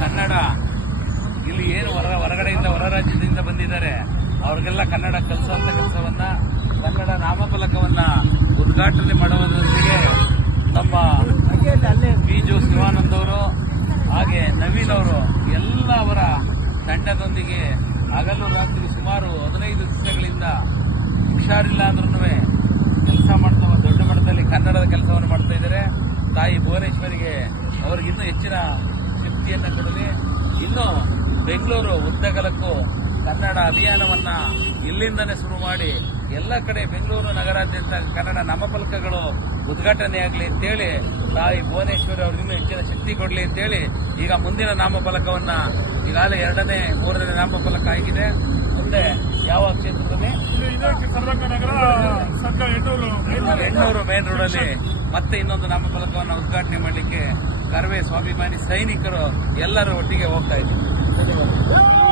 ಕನ್ನಡ. ಇಲ್ಲಿ ಏನು ಹೊರ ಹೊರಗಡೆಯಿಂದ ಹೊರ ರಾಜ್ಯದಿಂದ ಬಂದಿದ್ದಾರೆ, ಅವ್ರಿಗೆಲ್ಲ ಕನ್ನಡ ಕಲಿಸುವಂಥ ಕೆಲಸವನ್ನು, ಕನ್ನಡ ನಾಮಫಲಕವನ್ನ ಉದ್ಘಾಟನೆ ಮಾಡುವುದರೊಂದಿಗೆ ನಮ್ಮ ಬಿ ಜು ಶಿವಾನಂದ್ ಅವರು ಹಾಗೆ ನವೀನ್ ಅವರು ಎಲ್ಲ ಅವರ ತಂಡದೊಂದಿಗೆ ಹಗಲು ರಾತ್ರಿ ಸುಮಾರು ಹದಿನೈದು ದಿನಗಳಿಂದ ಹುಷಾರಿಲ್ಲ ಅಂದ್ರೂ ಕೆಲಸ ಮಾಡ್ತಾ ದೊಡ್ಡ ಮಟ್ಟದಲ್ಲಿ ಕನ್ನಡದ ಕೆಲಸವನ್ನು ಮಾಡ್ತಾ ಇದ್ದಾರೆ. ತಾಯಿ ಭುವನೇಶ್ವರಿಗೆ ಅವ್ರಿಗಿನ್ನೂ ಹೆಚ್ಚಿನ ಶಕ್ತಿಯನ್ನು ಕೊಡಲಿ. ಇನ್ನು ಬೆಂಗಳೂರು ಉದ್ದಗಲಕ್ಕೂ ಕನ್ನಡ ಅಭಿಯಾನವನ್ನ ಇಲ್ಲಿಂದನೇ ಶುರು ಮಾಡಿ ಎಲ್ಲ ಕಡೆ ಬೆಂಗಳೂರು ನಗರಾದ್ಯಂತ ಕನ್ನಡ ನಾಮಫಲಕಗಳು ಉದ್ಘಾಟನೆಯಾಗಲಿ ಅಂತೇಳಿ ತಾಯಿ ಭುವನೇಶ್ವರಿ ಅವ್ರಿಗಿನ್ನೂ ಹೆಚ್ಚಿನ ಶಕ್ತಿ ಕೊಡಲಿ ಅಂತೇಳಿ ಈಗ ಮುಂದಿನ ನಾಮಫಲಕವನ್ನು ಈಗಾಗಲೇ ಎರಡನೇ ಮೂರನೇ ನಾಮಫಲಕ ಆಗಿದೆ. ಮುಂದೆ ಯಾವ ಕ್ಷೇತ್ರದಲ್ಲಿ? ಎಣ್ಣೂರು ಮೇನ್ ರೋಡಲ್ಲಿ ಮತ್ತೆ ಇನ್ನೊಂದು ನಾಮಫಲಕವನ್ನು ಉದ್ಘಾಟನೆ ಮಾಡಲಿಕ್ಕೆ ಕರ್ವೆ ಸ್ವಾಭಿಮಾನಿ ಸೈನಿಕರು ಎಲ್ಲರೂ ಒಟ್ಟಿಗೆ ಹೋಗ್ತಾ ಇದ್ದಾರೆ